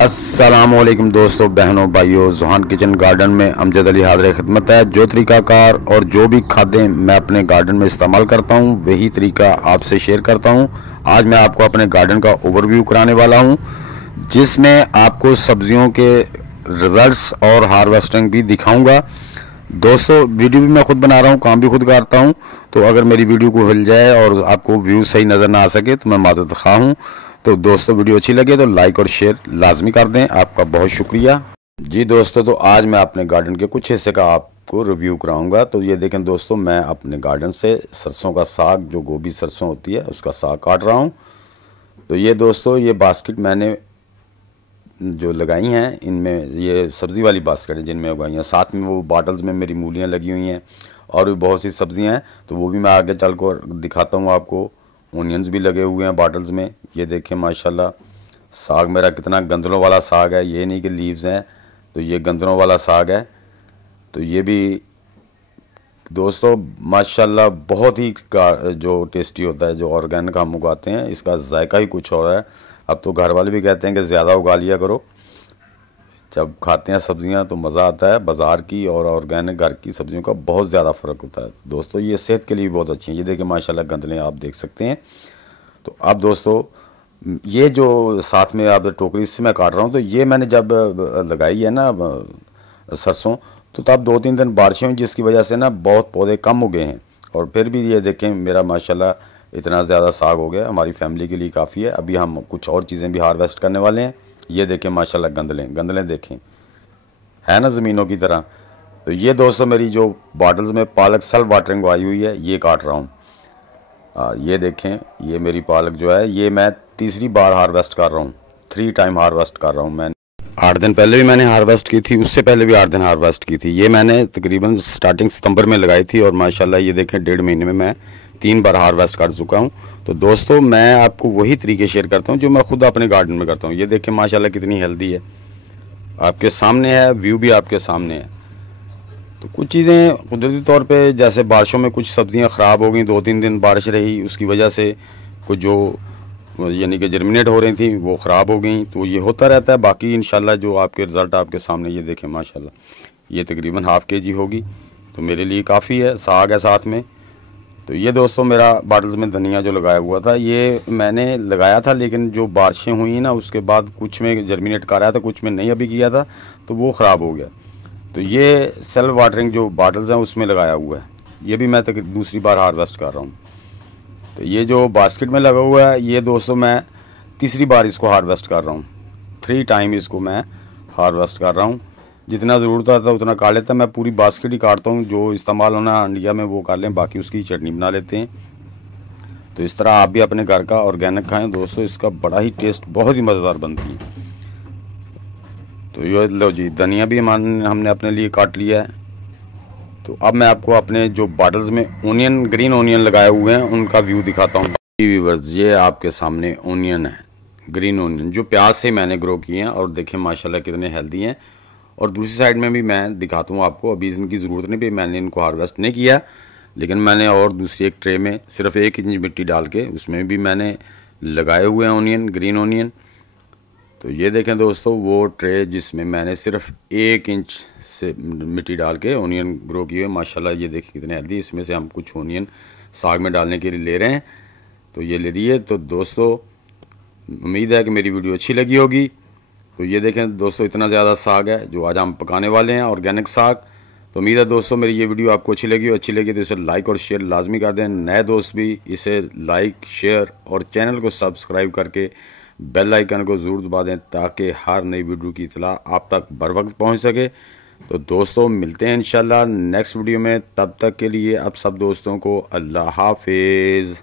अस्सलामुअलैकुम दोस्तों, बहनों, भाइयों। ज़ुहान किचन गार्डन में अमजद अली हाज़िर खिदमत है। जो तरीक़ाकार और जो भी खादें मैं अपने गार्डन में इस्तेमाल करता हूं, वही तरीका आपसे शेयर करता हूं। आज मैं आपको अपने गार्डन का ओवरव्यू कराने वाला हूं, जिसमें आपको सब्जियों के रिज़ल्ट्स और हार्वेस्टिंग भी दिखाऊंगा। दोस्तों, वीडियो भी मैं खुद बना रहा हूँ, काम भी खुद करता हूँ, तो अगर मेरी वीडियो को हिल जाए और आपको व्यू सही नज़र ना आ सके तो मैं माज़रत ख़्वाह हूँ। तो दोस्तों, वीडियो अच्छी लगे तो लाइक और शेयर लाजमी कर दें। आपका बहुत शुक्रिया जी। दोस्तों, तो आज मैं अपने गार्डन के कुछ हिस्से का आपको रिव्यू कराऊंगा। तो ये देखें दोस्तों, मैं अपने गार्डन से सरसों का साग, जो गोभी सरसों होती है, उसका साग काट रहा हूँ। तो ये दोस्तों, ये बास्केट मैंने जो लगाई हैं, इनमें ये सब्ज़ी वाली बास्केट है जिनमें उगाई हैं। साथ में वो बॉटल्स में मेरी मूलियाँ लगी हुई हैं और भी बहुत सी सब्ज़ियाँ हैं, तो वो भी मैं आगे चल कर दिखाता हूँ आपको। ओनियंस भी लगे हुए हैं बॉटल्स में। ये देखें माशाल्लाह, साग मेरा कितना गंदलों वाला साग है, ये नहीं कि लीव्स हैं, तो ये गंदलों वाला साग है। तो ये भी दोस्तों माशाल्लाह बहुत ही जो टेस्टी होता है, जो ऑर्गेनिक हम उगाते हैं, इसका जायका ही कुछ और है। अब तो घर वाले भी कहते हैं कि ज़्यादा उगा लिया करो। जब खाते हैं सब्ज़ियां तो मज़ा आता है। बाज़ार की और ऑर्गेनिक घर की सब्ज़ियों का बहुत ज़्यादा फ़र्क होता है। दोस्तों, ये सेहत के लिए बहुत अच्छी हैं। ये देखिए माशाल्लाह, गंदलें आप देख सकते हैं। तो अब दोस्तों, ये जो साथ में आप टोकरी से मैं काट रहा हूँ, तो ये मैंने जब लगाई है ना सरसों, तो तब 2-3 दिन बारिशें हुई, जिसकी वजह से ना बहुत पौधे कम हो गए हैं। और फिर भी ये देखें मेरा माशाल्लाह इतना ज़्यादा साग हो गया, हमारी फैमिली के लिए काफ़ी है। अभी हम कुछ और चीज़ें भी हार्वेस्ट करने वाले हैं। ये देखें माशाल्लाह, गंदलें देखें, है ना ज़मीनों की तरह। तो ये दोस्तों, मेरी जो बॉटल्स में पालक सेल्फ वाटरिंग आई हुई है, ये काट रहा हूँ। ये देखें, ये मेरी पालक जो है, ये मैं तीसरी बार हार्वेस्ट कर रहा हूँ। 3 टाइम हार्वेस्ट कर रहा हूँ। मैं 8 दिन पहले भी मैंने हार्वेस्ट की थी, उससे पहले भी 8 दिन हार्वेस्ट की थी। ये मैंने तकरीबन स्टार्टिंग सितंबर में लगाई थी और माशाल्लाह ये देखें 1.5 महीने में मैं 3 बार हार्वेस्ट कर चुका हूँ। तो दोस्तों, मैं आपको वही तरीके शेयर करता हूँ जो मैं खुद अपने गार्डन में करता हूँ। ये देखें माशाल्लाह कितनी हेल्दी है, आपके सामने है, व्यू भी आपके सामने है। तो कुछ चीज़ें कुदरती तौर पे, जैसे बारिशों में कुछ सब्ज़ियाँ ख़राब हो गई, 2-3 दिन बारिश रही, उसकी वजह से कुछ जो यानी कि जर्मिनेट हो रही थी वो ख़राब हो गई। तो ये होता रहता है। बाकी इंशाल्लाह जो आपके रिज़ल्ट आपके सामने, ये देखें माशाल्लाह, ये तकरीबन ½ kg होगी, तो मेरे लिए काफ़ी है। साग है साथ में। तो ये दोस्तों, मेरा बॉटल्स में धनिया जो लगाया हुआ था, ये मैंने लगाया था, लेकिन जो बारिशें हुई ना, उसके बाद कुछ में जर्मिनेट कर आया था, कुछ में नहीं अभी किया था, तो वो ख़राब हो गया। तो ये सेल्फ वाटरिंग जो बॉटल्स हैं उसमें लगाया हुआ है। ये भी मैं दूसरी बार हार्वेस्ट कर रहा हूँ। तो ये जो बास्केट में लगा हुआ है, ये दोस्तों मैं तीसरी बार इसको हार्वेस्ट कर रहा हूँ। 3 टाइम इसको मैं हार्वेस्ट कर रहा हूँ। जितना ज़रूरत आता है उतना काट लेता, मैं पूरी बास्केट ही काटता हूँ। जो इस्तेमाल होना इंडिया में वो कर लें, बाकी उसकी चटनी बना लेते हैं। तो इस तरह आप भी अपने घर का ऑर्गेनिक खाएँ दोस्तों, इसका बड़ा ही टेस्ट बहुत ही मज़ेदार बनती है। तो ये लो जी, धनिया भी हमने अपने लिए काट लिया है। तो अब मैं आपको अपने जो बॉटल्स में ओनियन, ग्रीन ओनियन लगाए हुए हैं, उनका व्यू दिखाता हूँ। व्यूअर्स, ये आपके सामने ओनियन है, ग्रीन ओनियन, जो प्याज से मैंने ग्रो किए हैं, और देखें माशाल्लाह कितने हेल्दी हैं। और दूसरी साइड में भी मैं दिखाता हूँ आपको। अभी इनकी ज़रूरत नहीं भी, मैंने इनको हार्वेस्ट नहीं किया, लेकिन मैंने और दूसरी एक ट्रे में सिर्फ 1 इंच मिट्टी डाल के उसमें भी मैंने लगाए हुए हैं ओनियन, ग्रीन ओनियन। तो ये देखें दोस्तों, वो ट्रे जिसमें मैंने सिर्फ 1 इंच से मिट्टी डाल के ओनियन ग्रो किए हुए, माशाल्लाह ये देखें कितने हेल्दी। इसमें से हम कुछ ओनियन साग में डालने के लिए ले रहे हैं, तो ये ले रही है। तो दोस्तों, उम्मीद है कि मेरी वीडियो अच्छी लगी होगी। तो ये देखें दोस्तों, इतना ज़्यादा साग है जो आज हम पकाने वाले हैं, ऑर्गेनिक साग। तो उम्मीद है दोस्तों मेरी ये वीडियो आपको अच्छी लगी तो इसे लाइक और शेयर लाजमी कर दें। नए दोस्त भी इसे लाइक, शेयर और चैनल को सब्सक्राइब करके बेल आइकन को ज़रूर दबा दें, ताकि हर नई वीडियो की इत्तला आप तक बर वक्त पहुँच सके। तो दोस्तों, मिलते हैं इंशाल्लाह नेक्स्ट वीडियो में। तब तक के लिए अब सब दोस्तों को अल्लाह हाफिज़।